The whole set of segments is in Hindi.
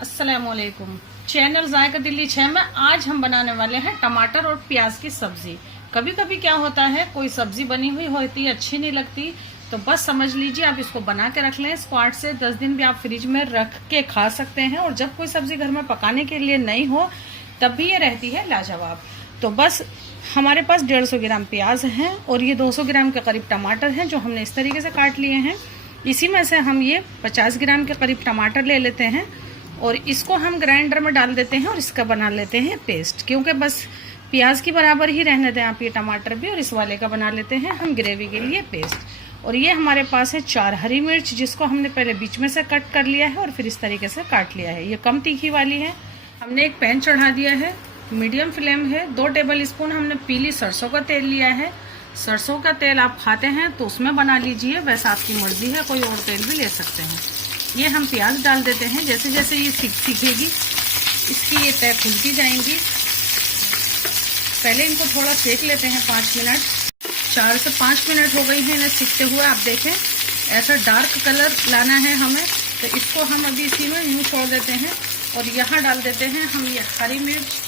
अस्सलामुअलैकुम। चैनल जायका दिल्ली 6 में आज हम बनाने वाले हैं टमाटर और प्याज की सब्जी। कभी कभी क्या होता है, कोई सब्जी बनी हुई होती है, अच्छी नहीं लगती, तो बस समझ लीजिए आप इसको बना के रख लें। इसको 8 से 10 दिन भी आप फ्रिज में रख के खा सकते हैं। और जब कोई सब्जी घर में पकाने के लिए नहीं हो तब भी ये रहती है लाजवाब। तो बस हमारे पास 150 ग्राम प्याज हैं और ये 200 ग्राम के करीब टमाटर हैं जो हमने इस तरीके से काट लिए हैं। इसी में से हम ये 50 ग्राम के करीब टमाटर ले लेते हैं और इसको हम ग्राइंडर में डाल देते हैं और इसका बना लेते हैं पेस्ट। क्योंकि बस प्याज की बराबर ही रहने दें आप ये टमाटर भी, और इस वाले का बना लेते हैं हम ग्रेवी के लिए पेस्ट। और ये हमारे पास है 4 हरी मिर्च, जिसको हमने पहले बीच में से कट कर लिया है और फिर इस तरीके से काट लिया है। ये कम तीखी वाली है। हमने एक पैन चढ़ा दिया है, मीडियम फ्लेम है। 2 टेबल स्पून हमने पीली सरसों का तेल लिया है। सरसों का तेल आप खाते हैं तो उसमें बना लीजिए, वैसे आपकी मर्जी है, कोई और तेल भी ले सकते हैं। ये हम प्याज डाल देते हैं। जैसे जैसे ये सीखेगी इसकी ये तय खुलती जाएंगी। पहले इनको थोड़ा सेक लेते हैं 5 मिनट। 4 से 5 मिनट हो गई हैं इन्हें सीखते हुए। आप देखें ऐसा डार्क कलर लाना है हमें, तो इसको हम अभी इसी में यूँ छोड़ देते हैं। और यहाँ डाल देते हैं हम ये हरी मिर्च।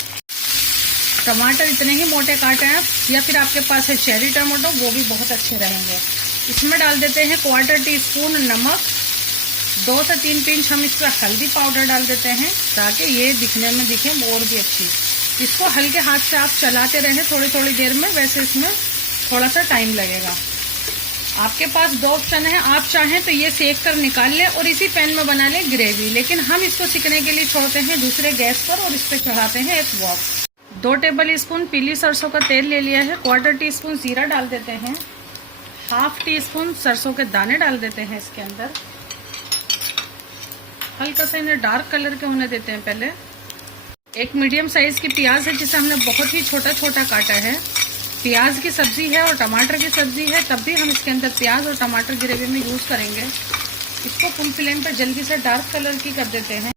टमाटर इतने ही मोटे काटें आप, या फिर आपके पास है चेरी टमाटो, वो भी बहुत अच्छे रहेंगे। इसमें डाल देते हैं 1/4 टीस्पून नमक। 2 से 3 पिंच हम इसमें हल्दी पाउडर डाल देते हैं ताकि ये दिखने में दिखे और भी अच्छी। इसको हल्के हाथ से आप चलाते रहें थोड़ी थोड़ी देर में, वैसे इसमें थोड़ा सा टाइम लगेगा। आपके पास 2 ऑप्शन है, आप चाहें तो ये सेक कर निकाल लें और इसी पैन में बना लें ग्रेवी, लेकिन हम इसको सिकने के लिए छोड़ते हैं दूसरे गैस पर और इस पर चढ़ाते हैं एक वॉक। 2 टेबल स्पून पीली सरसों का तेल ले लिया है। 1/4 टीस्पून जीरा डाल देते हैं। 1/2 टीस्पून सरसों के दाने डाल देते हैं इसके अंदर। हल्का सा इन्हें डार्क कलर के होने देते हैं पहले। एक मीडियम साइज की प्याज है जिसे हमने बहुत ही छोटा छोटा काटा है। प्याज की सब्जी है और टमाटर की सब्जी है, तब भी हम इसके अंदर प्याज और टमाटर ग्रेवी में यूज करेंगे। इसको फुल फ्लेम पर जल्दी से डार्क कलर की कर देते हैं।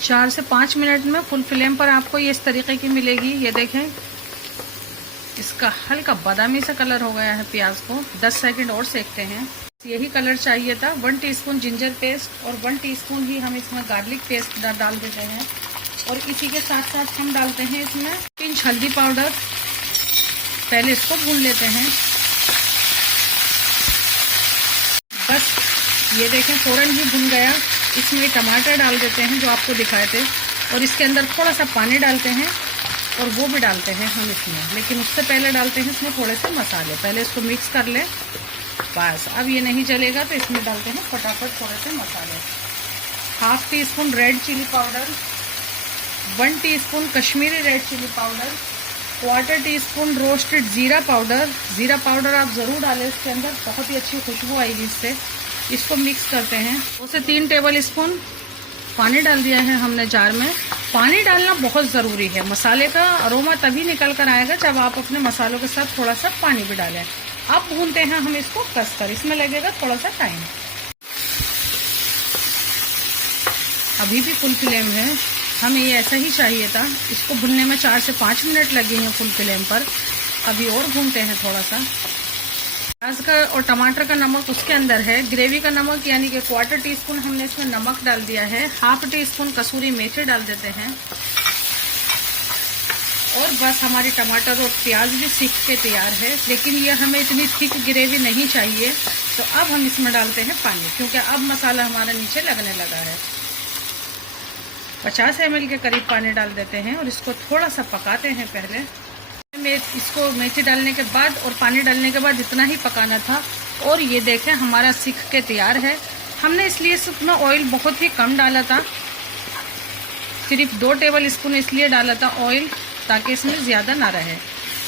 4 से 5 मिनट में फुल फ्लेम पर आपको ये इस तरीके की मिलेगी। ये देखें इसका हल्का बादामी सा कलर हो गया है प्याज को। 10 सेकंड और सेकते हैं, यही कलर चाहिए था। 1 टीस्पून जिंजर पेस्ट और 1 टीस्पून ही हम इसमें गार्लिक पेस्ट डाल देते हैं। और इसी के साथ साथ हम डालते हैं इसमें पिंच हल्दी पाउडर। पहले इसको भून लेते हैं। बस ये देखें फ़ौरन ही भुन गया। इसमें टमाटर डाल देते हैं जो आपको दिखाए थे, और इसके अंदर थोड़ा सा पानी डालते हैं और वो भी डालते हैं हम इसमें। लेकिन उससे पहले डालते हैं इसमें थोड़े से मसाले। पहले इसको मिक्स कर लें। बस अब ये नहीं चलेगा तो इसमें डालते हैं फटाफट थोड़े से मसाले। 1/2 teaspoon red chili powder, 1 teaspoon Kashmiri red chili powder, 1/4 teaspoon roasted जीरा पाउडर। जीरा पाउडर आप ज़रूर डालें इसके अंदर, बहुत ही अच्छी खुशबू आएगी इससे। इसको मिक्स करते हैं। 2 से 3 टेबल स्पून पानी डाल दिया है हमने जार में। पानी डालना बहुत ज़रूरी है। मसाले का अरोमा तभी निकल कर आएगा जब आप अपने मसालों के साथ थोड़ा सा पानी भी डालें। अब भूनते हैं हम इसको कसकर, इसमें लगेगा थोड़ा सा टाइम। अभी भी फुल फ्लेम है, हमें ये ऐसा ही चाहिए था। इसको भुनने में 4 से 5 मिनट लगे हैं फुल फ्लेम पर। अभी और भूनते हैं थोड़ा सा। प्याज का और टमाटर का नमक उसके अंदर है। ग्रेवी का नमक यानी कि 1/4 टीस्पून हमने इसमें नमक डाल दिया है। 1/2 टीस्पून कसूरी मेथी डाल देते हैं। और बस हमारी टमाटर और प्याज भी सीख के तैयार है। लेकिन ये हमें इतनी थिक ग्रेवी नहीं चाहिए, तो अब हम इसमें डालते हैं पानी, क्योंकि अब मसाला हमारा नीचे लगने लगा है। 50 ml के करीब पानी डाल देते हैं और इसको थोड़ा सा पकाते हैं। पहले इसको मेथी डालने के बाद और पानी डालने के बाद इतना ही पकाना था। और ये देखें हमारा सीख के तैयार है। हमने इसलिए इसमें ऑयल बहुत ही कम डाला था, सिर्फ 2 टेबल स्पून इसलिए डाला था ऑयल, ताकि इसमें ज़्यादा ना रहे।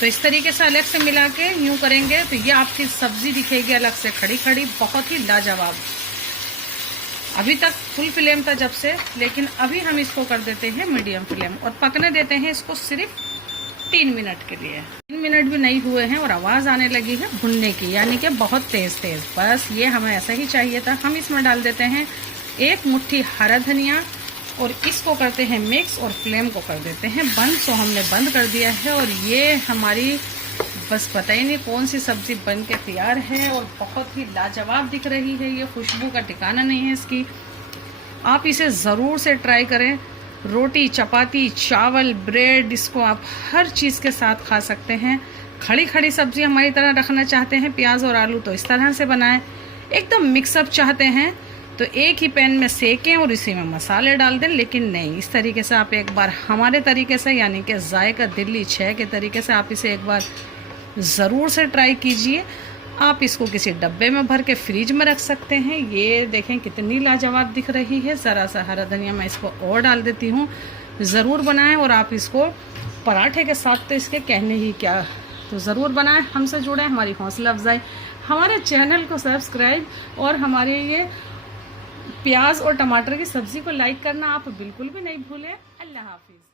तो इस तरीके से अलग से मिला के यूँ करेंगे तो ये आपकी सब्ज़ी दिखेगी अलग से खड़ी खड़ी, बहुत ही लाजवाब। अभी तक फुल फ्लेम था जब से, लेकिन अभी हम इसको कर देते हैं मीडियम फ्लेम और पकने देते हैं इसको सिर्फ 3 मिनट के लिए। 3 मिनट भी नहीं हुए हैं और आवाज़ आने लगी है भुनने की, यानी कि बहुत तेज़ तेज़। बस ये हमें ऐसा ही चाहिए था। हम इसमें डाल देते हैं 1 मुट्ठी हरा धनिया और इसको करते हैं मिक्स और फ्लेम को कर देते हैं बंद। तो हमने बंद कर दिया है और ये हमारी बस पता ही नहीं कौन सी सब्जी बन के तैयार है और बहुत ही लाजवाब दिख रही है। ये खुशबू का ठिकाना नहीं है इसकी। आप इसे ज़रूर से ट्राई करें। रोटी, चपाती, चावल, ब्रेड, इसको आप हर चीज़ के साथ खा सकते हैं। खड़ी खड़ी सब्जी हमारी तरह रखना चाहते हैं प्याज और आलू तो इस तरह से बनाएं। एकदम मिक्सअप चाहते हैं तो एक ही पैन में सेकें और इसी में मसाले डाल दें, लेकिन नहीं, इस तरीके से आप एक बार हमारे तरीके से यानी कि जायका दिल्ली 6 के तरीके से आप इसे एक बार ज़रूर से ट्राई कीजिए। आप इसको किसी डब्बे में भर के फ्रिज में रख सकते हैं। ये देखें कितनी लाजवाब दिख रही है। ज़रा सा हरा धनिया मैं इसको और डाल देती हूँ। ज़रूर बनाएं और आप इसको पराठे के साथ तो इसके कहने ही क्या, तो ज़रूर बनाएं। हमसे जुड़ें, हमारी हौसला अफजाई, हमारे चैनल को सब्सक्राइब और हमारे ये प्याज और टमाटर की सब्ज़ी को लाइक करना आप बिल्कुल भी नहीं भूलें। अल्लाह हाफिज़।